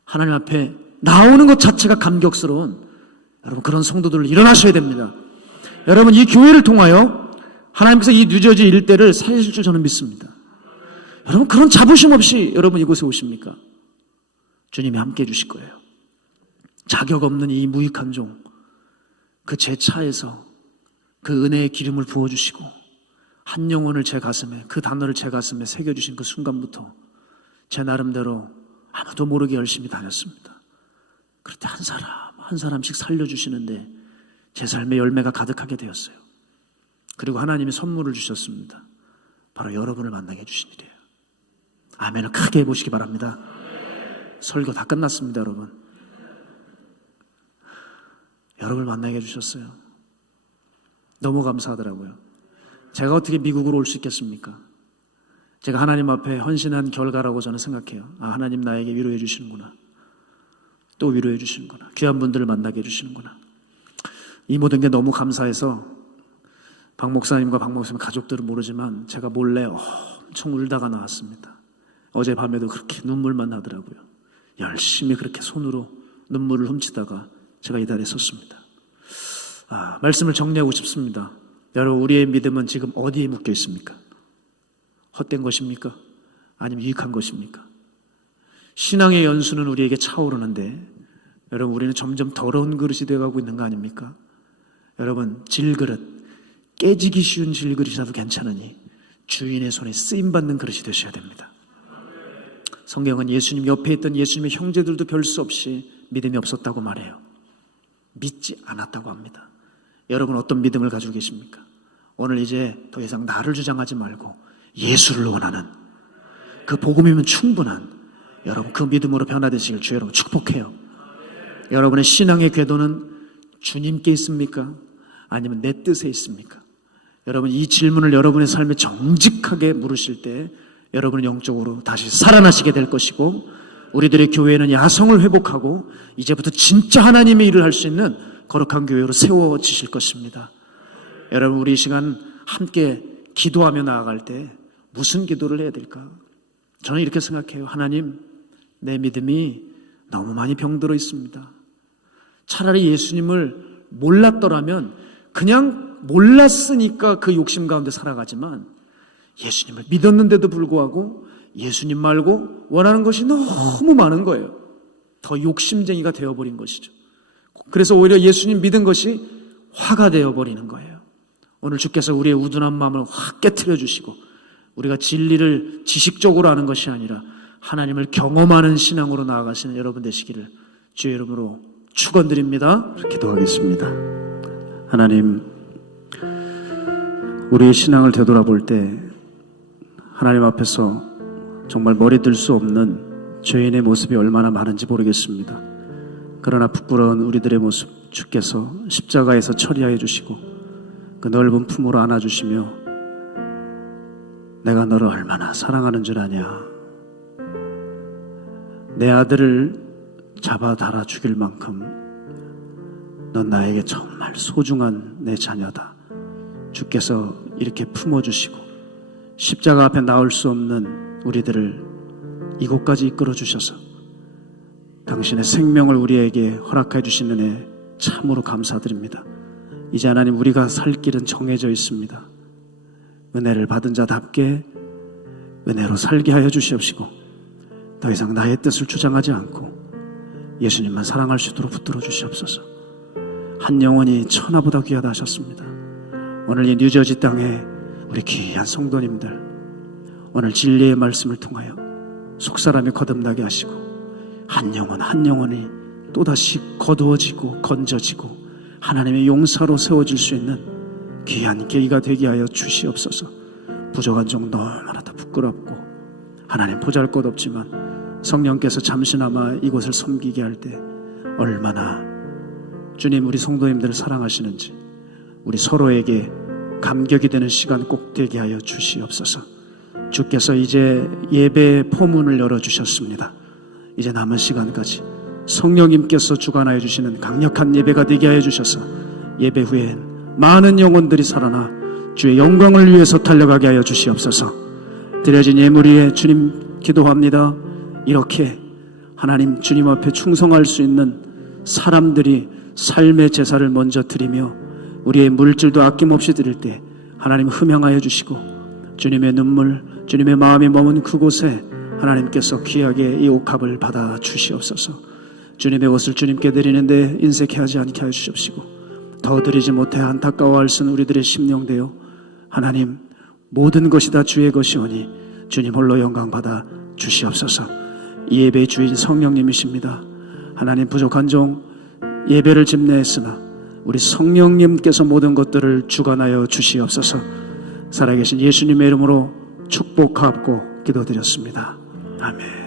하나님 앞에 나오는 것 자체가 감격스러운 여러분 그런 성도들 일어나셔야 됩니다. 여러분 이 교회를 통하여 하나님께서 이 뉴저지 일대를 살리실 줄 저는 믿습니다. 여러분 그런 자부심 없이 여러분 이곳에 오십니까? 주님이 함께 해주실 거예요. 자격 없는 이 무익한 종, 그 제 차에서 그 은혜의 기름을 부어주시고 한 영혼을 제 가슴에, 그 단어를 제 가슴에 새겨주신 그 순간부터 제 나름대로 아무도 모르게 열심히 다녔습니다. 그럴 때 한 사람 한 사람씩 살려주시는데 제 삶의 열매가 가득하게 되었어요. 그리고 하나님이 선물을 주셨습니다. 바로 여러분을 만나게 해주신 일이에요. 아멘을 크게 해보시기 바랍니다. 설교 다 끝났습니다. 여러분을 만나게 해주셨어요. 너무 감사하더라고요. 제가 어떻게 미국으로 올 수 있겠습니까? 제가 하나님 앞에 헌신한 결과라고 저는 생각해요. 아, 하나님 나에게 위로해 주시는구나. 또 위로해 주시는구나. 귀한 분들을 만나게 해주시는구나. 이 모든 게 너무 감사해서 박 목사님과 박 목사님 가족들은 모르지만 제가 몰래 엄청 울다가 나왔습니다. 어젯밤에도 그렇게 눈물만 나더라고요. 열심히 그렇게 손으로 눈물을 훔치다가 제가 이 자리에 섰습니다. 말씀을 정리하고 싶습니다. 여러분 우리의 믿음은 지금 어디에 묶여 있습니까? 헛된 것입니까? 아니면 유익한 것입니까? 신앙의 연수는 우리에게 차오르는데 여러분 우리는 점점 더러운 그릇이 되어가고 있는 거 아닙니까? 여러분 질그릇, 깨지기 쉬운 질그릇이라도 괜찮으니 주인의 손에 쓰임받는 그릇이 되셔야 됩니다. 성경은 예수님 옆에 있던 예수님의 형제들도 별 수 없이 믿음이 없었다고 말해요. 믿지 않았다고 합니다. 여러분 어떤 믿음을 가지고 계십니까? 오늘 이제 더 이상 나를 주장하지 말고 예수를 원하는 그 복음이면 충분한 여러분 그 믿음으로 변화되시길 주 여러분 축복해요. 여러분의 신앙의 궤도는 주님께 있습니까? 아니면 내 뜻에 있습니까? 여러분 이 질문을 여러분의 삶에 정직하게 물으실 때 여러분은 영적으로 다시 살아나시게 될 것이고, 우리들의 교회는 야성을 회복하고 이제부터 진짜 하나님의 일을 할 수 있는 거룩한 교회로 세워지실 것입니다. 여러분 우리 이 시간 함께 기도하며 나아갈 때 무슨 기도를 해야 될까? 저는 이렇게 생각해요. 하나님, 내 믿음이 너무 많이 병들어 있습니다. 차라리 예수님을 몰랐더라면 그냥 몰랐으니까 그 욕심 가운데 살아가지만, 예수님을 믿었는데도 불구하고 예수님 말고 원하는 것이 너무 많은 거예요. 더 욕심쟁이가 되어버린 것이죠. 그래서 오히려 예수님 믿은 것이 화가 되어버리는 거예요. 오늘 주께서 우리의 우둔한 마음을 확 깨트려 주시고, 우리가 진리를 지식적으로 아는 것이 아니라 하나님을 경험하는 신앙으로 나아가시는 여러분 되시기를 주의 이름으로 축원드립니다. 기도하겠습니다. 하나님, 우리의 신앙을 되돌아볼 때 하나님 앞에서 정말 머리 들 수 없는 죄인의 모습이 얼마나 많은지 모르겠습니다. 그러나 부끄러운 우리들의 모습 주께서 십자가에서 처리하여 주시고 그 넓은 품으로 안아주시며, 내가 너를 얼마나 사랑하는 줄 아냐, 내 아들을 잡아 달아 죽일 만큼 넌 나에게 정말 소중한 내 자녀다. 주께서 이렇게 품어주시고 십자가 앞에 나올 수 없는 우리들을 이곳까지 이끌어 주셔서 당신의 생명을 우리에게 허락해 주신 은혜 참으로 감사드립니다. 이제 하나님, 우리가 살 길은 정해져 있습니다. 은혜를 받은 자답게 은혜로 살게 하여 주시옵시고, 더 이상 나의 뜻을 주장하지 않고 예수님만 사랑할 수 있도록 붙들어 주시옵소서. 한 영혼이 천하보다 귀하다 하셨습니다. 오늘 이 뉴저지 땅에 우리 귀한 성도님들, 오늘 진리의 말씀을 통하여 속사람이 거듭나게 하시고 한 영혼 한 영혼이 또다시 거두어지고 건져지고 하나님의 용사로 세워질 수 있는 귀한 계기가 되게 하여 주시옵소서. 부족한 종 너무나도 부끄럽고 하나님 보잘것없지만 성령께서 잠시나마 이곳을 섬기게 할 때 얼마나 주님 우리 성도님들을 사랑하시는지 우리 서로에게 감격이 되는 시간 꼭 되게 하여 주시옵소서. 주께서 이제 예배의 포문을 열어주셨습니다. 이제 남은 시간까지 성령님께서 주관하여 주시는 강력한 예배가 되게 하여 주셔서 예배 후엔 많은 영혼들이 살아나 주의 영광을 위해서 달려가게 하여 주시옵소서. 드려진 예물 위에 주님 기도합니다. 이렇게 하나님 주님 앞에 충성할 수 있는 사람들이 삶의 제사를 먼저 드리며 우리의 물질도 아낌없이 드릴 때 하나님 흠양하여 주시고, 주님의 눈물, 주님의 마음이 머문 그곳에 하나님께서 귀하게 이 옥합을 받아 주시옵소서. 주님의 옷을 주님께 드리는데 인색해 하지 않게 하여 주시옵시고, 더 드리지 못해 안타까워할 수 있는 우리들의 심령 되어 하나님 모든 것이 다 주의 것이오니 주님 홀로 영광 받아 주시옵소서. 이 예배의 주인 성령님이십니다. 하나님, 부족한 종 예배를 집례했으나 우리 성령님께서 모든 것들을 주관하여 주시옵소서. 살아계신 예수님의 이름으로 축복하옵고 기도드렸습니다. 아멘.